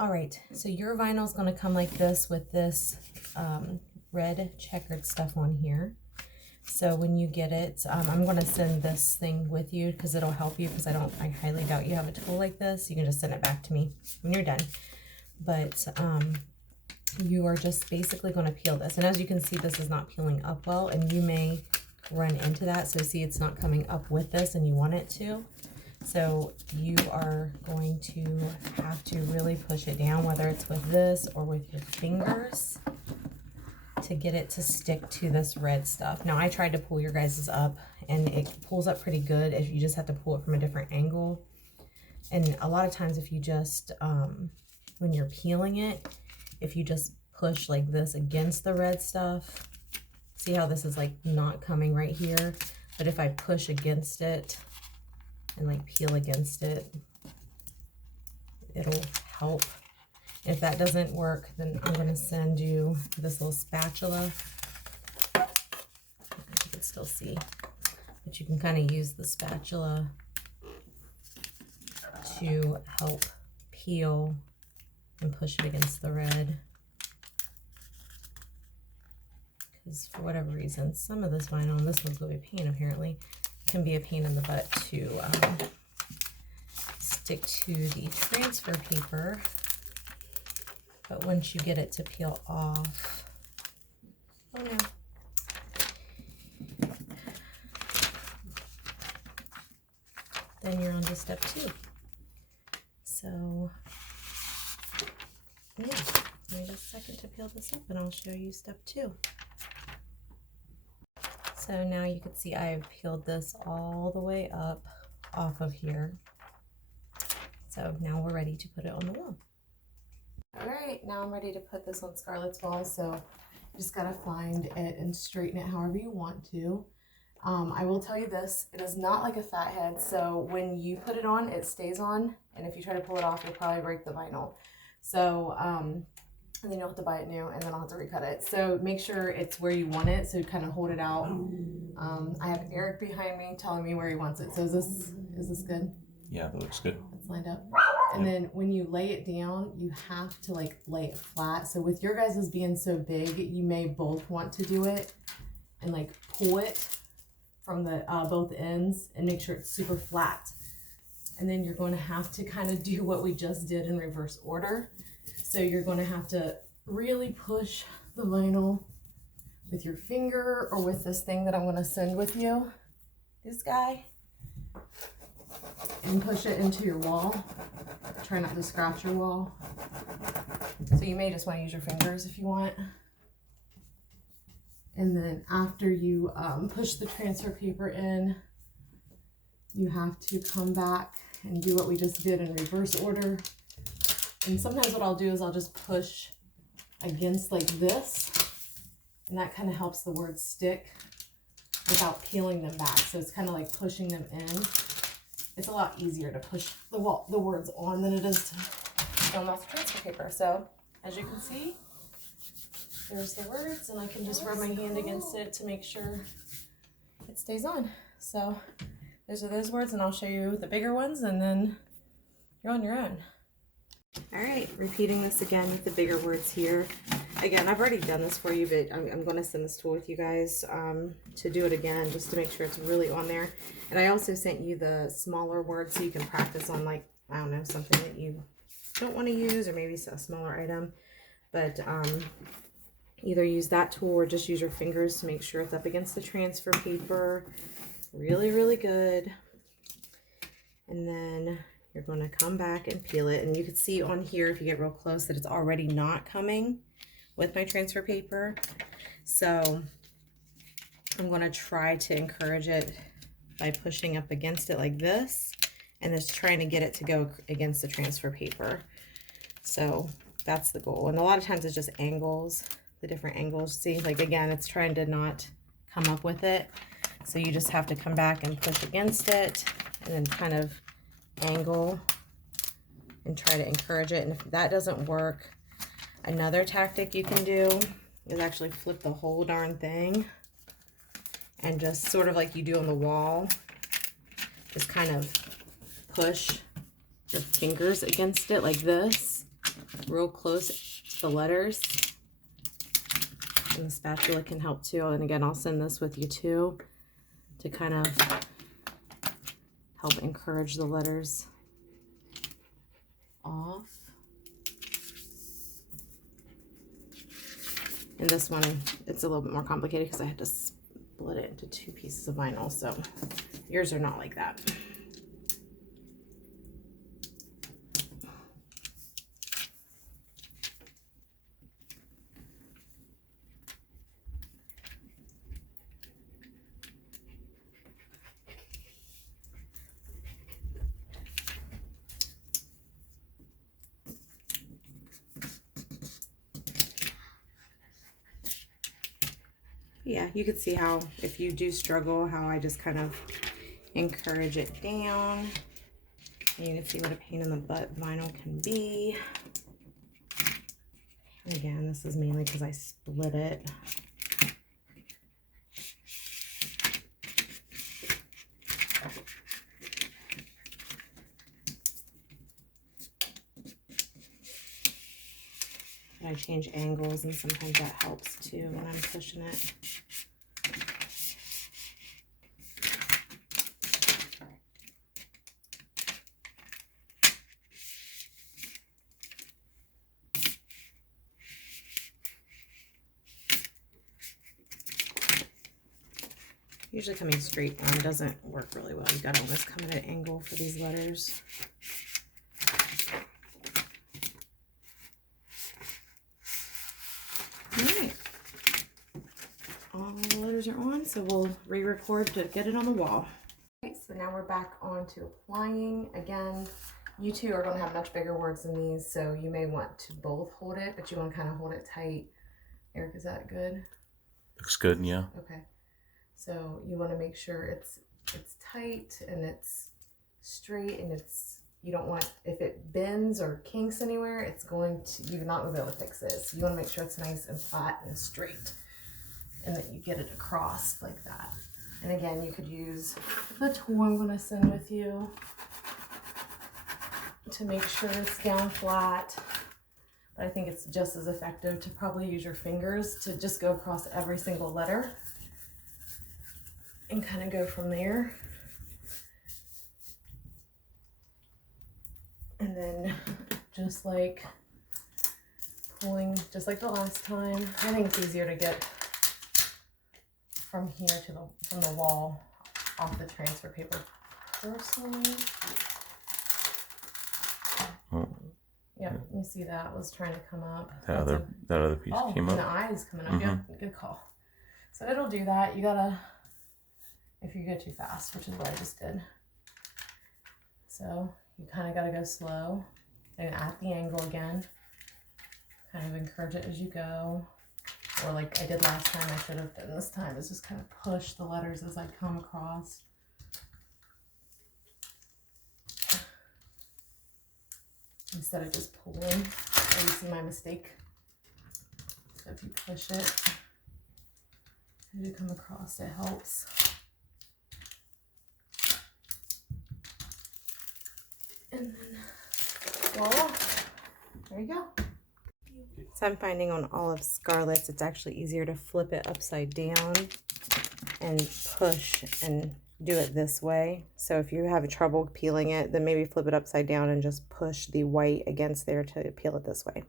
All right, so your vinyl is going to come like this with this red checkered stuff on here. So when you get it, I'm going to send this thing with you because it'll help you, because I highly doubt you have a tool like this. You can just send it back to me when you're done. But you are just basically going to peel this. And as you can see, this is not peeling up well, and you may run into that. So see, it's not coming up with this and you want it to. So you are going to have to really push it down, whether it's with this or with your fingers, to get it to stick to this red stuff. Now I tried to pull your guys's up and it pulls up pretty good if you just have to pull it from a different angle. And a lot of times if you just, when you're peeling it, if you just push like this against the red stuff, see how this is like not coming right here? But if I push against it and like peel against it, it'll help. If that doesn't work, then I'm going to send you this little spatula. You can still see, but you can kind of use the spatula to help peel and push it against the red. Because for whatever reason, some of this vinyl, and this one's going to be a pain apparently, can be a pain in the butt to stick to the transfer paper. But once you get it to peel off, oh no. Then you're on to step 2. So, yeah, give me just a second to peel this up and I'll show you step 2. So now you can see I've peeled this all the way up off of here. So now we're ready to put it on the wall. All right, now I'm ready to put this on Scarlett's wall, so you just gotta find it and straighten it however you want to. I will tell you this, it is not like a fat head, so when you put it on, it stays on, and if you try to pull it off, you'll probably break the vinyl. So, and then you'll have to buy it new, and then I'll have to recut it. So make sure it's where you want it, so kind of hold it out. I have Eric behind me telling me where he wants it, so is this good? Yeah, that looks good. It's lined up. And then when you lay it down, you have to like lay it flat. So with your guys' being so big, you may both want to do it and like pull it from the both ends and make sure it's super flat. And then you're going to have to kind of do what we just did in reverse order. So you're going to have to really push the vinyl with your finger or with this thing that I'm going to send with you, this guy, and push it into your wall. Try not to scratch your wall. So you may just want to use your fingers if you want. And then after you push the transfer paper in, you have to come back and do what we just did in reverse order. And sometimes what I'll do is I'll just push against like this, and that kind of helps the words stick without peeling them back. So it's kind of like pushing them in. It's a lot easier to push the words on than it is to film off the transfer paper. So as you can see, there's the words, and I can just rub my hand against it to make sure it stays on. So those are those words, and I'll show you the bigger ones, and then you're on your own. All right, repeating this again with the bigger words here. Again, I've already done this for you, but I'm going to send this tool with you guys to do it again, just to make sure it's really on there. And I also sent you the smaller words so you can practice on, like, I don't know, something that you don't want to use, or maybe a smaller item. But either use that tool or just use your fingers to make sure it's up against the transfer paper. Really, really good. And then you're going to come back and peel it. And you can see on here, if you get real close, that it's already not coming with my transfer paper. So I'm going to try to encourage it by pushing up against it like this, and just trying to get it to go against the transfer paper. So that's the goal. And a lot of times it's just angles, the different angles. See, like again, it's trying to not come up with it. So you just have to come back and push against it, and then kind of angle and try to encourage it. And if that doesn't work, another tactic you can do is actually flip the whole darn thing and just sort of like you do on the wall, just kind of push your fingers against it like this, real close to the letters. And the spatula can help too. And again, I'll send this with you too to kind of help encourage the letters off. And this one, it's a little bit more complicated because I had to split it into 2 pieces of vinyl. So yours are not like that. Yeah, you can see how, if you do struggle, how I just kind of encourage it down. And you can see what a pain in the butt vinyl can be. And again, this is mainly because I split it. I change angles, and sometimes that helps too when I'm pushing it. Usually coming straight on doesn't work really well. You gotta almost come at an angle for these letters. Alright. All the letters are on, so we'll re-record to get it on the wall. Okay, so now we're back on to applying. Again, you two are going to have much bigger words than these, so you may want to both hold it, but you want to kind of hold it tight. Eric, is that good? Looks good, yeah. Okay. So you want to make sure it's tight and it's straight, and you don't want, if it bends or kinks anywhere, you're not going to be able to fix it. So you want to make sure it's nice and flat and straight, and that you get it across like that. And again, you could use the tool I'm going to send with you to make sure it's down flat. But I think it's just as effective to probably use your fingers to just go across every single letter and kind of go from there. And then just like pulling, just like the last time. I think it's easier to get from here to from the wall off the transfer paper personally. Oh. Yeah, you see that was trying to come up. That other piece came up. Oh, and the eyes coming up. Yeah, good call. So it'll do that. You gotta, if you go too fast, which is what I just did. So you kind of gotta go slow and at the angle again. Kind of encourage it as you go. Or like I did last time, I should have done this time, is just kind of push the letters as I come across. Instead of just pulling. Oh, you see my mistake? So if you push it, as you come across, it helps. And then voila, there you go. So I'm finding on all of Scarlett's, it's actually easier to flip it upside down and push and do it this way. So if you have trouble peeling it, then maybe flip it upside down and just push the white against there to peel it this way.